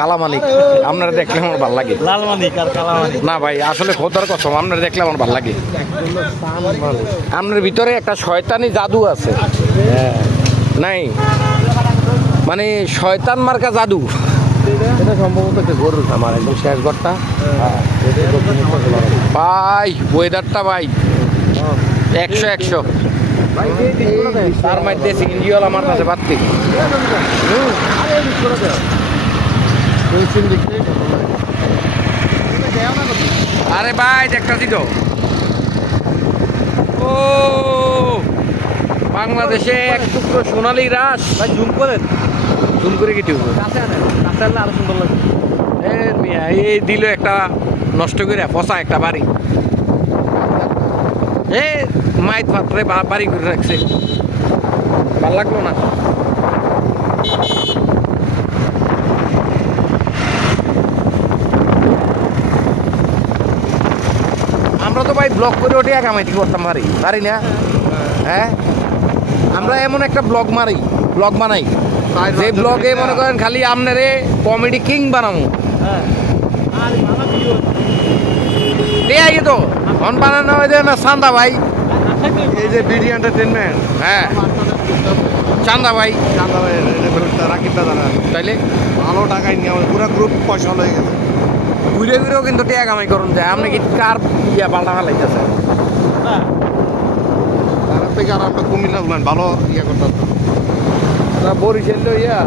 কালামানিক আপনারা দেখলে আমার ভালো লাগে। লাল মানিক আর কালা মানিক না ভাই আসলে খোদার কসম আপনারা দেখলে আমার ভালো লাগে। আপনার ভিতরে একটা শয়তানি জাদু আছে নাই, মানে শয়তান মার্কা জাদু। এটা সম্ভবত একটা গরুর আমার একদম শেষ ঘরটা ভাই ওয়েদারটা ভাই 100 তার মধ্যে সিঙ্গিওল আমার কাছে বাড়তি। আরে ভাই একটা দিল ও বাংলাদেশে এক টুকরো সোনালি রাস। ভাই জুম করেন, জুম করে কেটে কাছে আনেন, কাছে আনলে আরো সুন্দর লাগবে। এই দিল একটা নষ্ট করে ফসা একটা বাড়ি, এ মাইত পাত্রে বাড়ি করে রাখছে, ভাল লাগলো না। আমরা তো ভাই ব্লগ করে ওঠে কামাইতে করতাম পারি না। হ্যাঁ আমরা এমন একটা ব্লগ বানাই যে ব্লগে মনে করেন খালি আপনারে কমেডি কিং বানাবো। তো ফোন বানানো হয়ে যায় না চান্দা ভাই, এই যে বিডি এন্টারটেইনমেন্ট, হ্যাঁ চান্দা ভাই রাকিব দাদা তাইলে ভালো টাকাই নিয়ে আমার পুরো গ্রুপ পয়সা হয়ে গেছে। ঘুরে ঘুরেও কিন্তু টিয়া কামাই করুন যায়। আপনি কি কার ইয়া পাল্টা ফেলাইতেছে? তার থেকে আর আমরা কুমিল্লা ভালো ইয়ে করতাম। বরিশাল ইয়া